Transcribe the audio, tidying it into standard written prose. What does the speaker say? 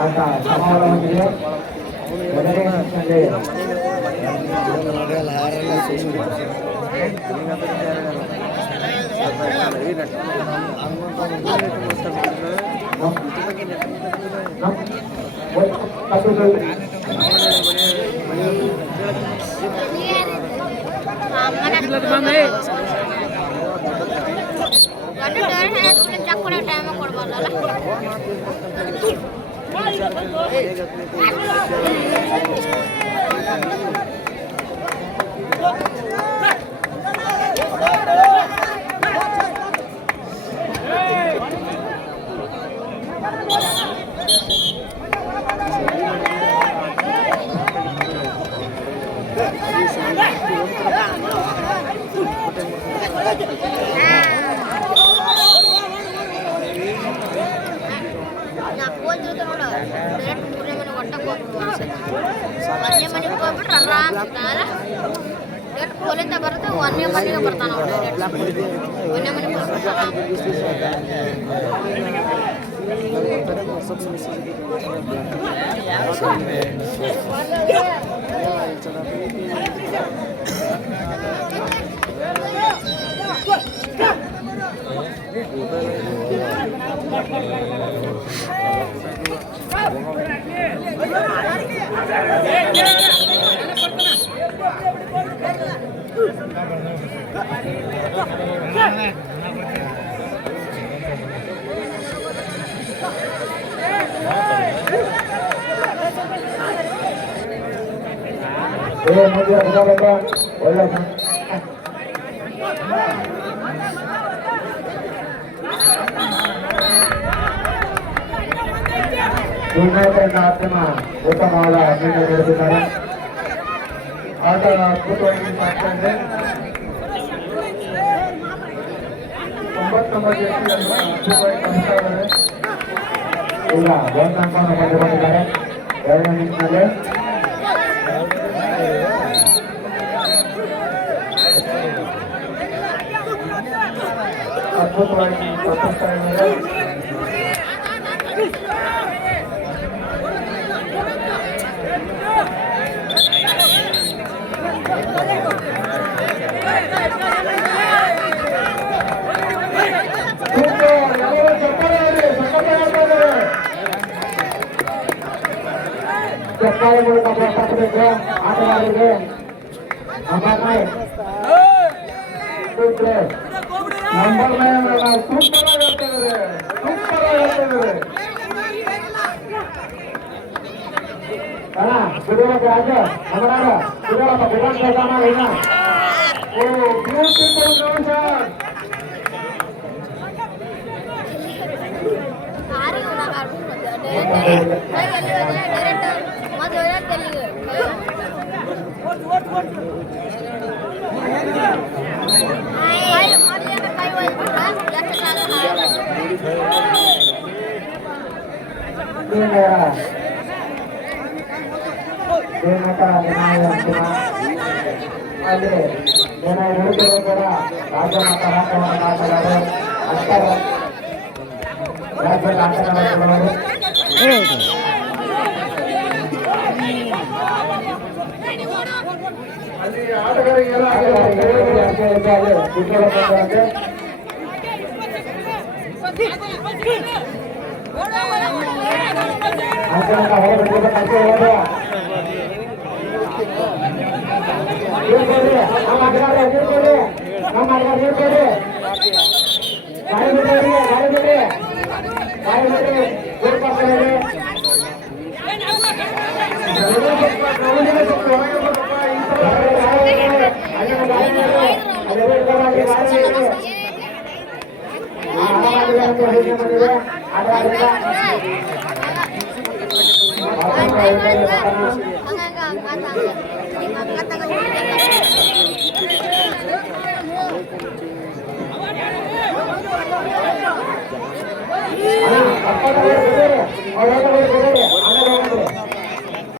ಆಟ ಸಮಾಧಾನವಾಗಿದೆ. ಟೈಮ್ ಕೊಡ್ಬಲ್ಲ ಒಂದೇ ಮನೆಗೆ ಹೋಗ್ಬಿಟ್ರೆ ಆರಾಮ್ ಸಿಗ್ತಾನಲ್ಲ. ಡೈರೆಕ್ಟ್ ಕೋಲಿಂದ ಬರುತ್ತೆ ಒಂದೇ ಮನೆಗೆ ಬರ್ತಾನ ಅವ್ನು. ಡೈರೆಕ್ಟ್ ಒಂದೇ ಮನೆಗೆ ಒಳ್ಳೆ ಮಾಧ್ಯಮ ಉತ್ತಮವಾದ ನಿರ್ಣಯ ನಡೆಸಿದ್ದಾರೆ. ಆಟ ಅದ್ಭುತವಾಗಿ ಮಾಡ್ತಾ ಇದೆ. 99 ಈಗ ಒಂದು ಅಂಕವನ್ನು ಪಡೆದುಕೊಂಡಿದ್ದಾರೆ. ಎರಡನೇ ನಿಮಿಷದಲ್ಲಿ ಅದ್ಭುತವಾಗಿ ಪ್ರಶಸ್ತಾ ಇದ್ದಾರೆ. ಚಪ್ಪಾಳೆ ಮೂಲಕ ಪ್ರೋತ್ಸಾಹಿಸಬೇಕು ಆಟಗಾರರಿಗೆ. ನಂಬರ್ 9 ಸೂಪರ್ ಸುರೇಶ ರಾಜ ನಮರಾಗ ಸುರೇಶಪ್ಪ ಬಿಡಾನ್ ಕೆಲಸ ಮಾಡಿಲ್ಲ. ಓ ಬ್ಯೂಟಿಫುಲ್ ಗ್ರೌಂಡ್ ಶಾಟ್. ಅಲ್ಲಿ ಜನ ಹುಡುಗರು ಕೂಡ ರಾಜ್ಯ ಮಟ್ಟ ರಾಷ್ಟ್ರಮಟ್ಟ ಆಟಗಾರರು ಅಷ್ಟರ ರಾಜ್ಯದ ಆಟಗಾರರು ಅಲ್ಲಿ ಆಟಗಾರರಿಗೆಲ್ಲ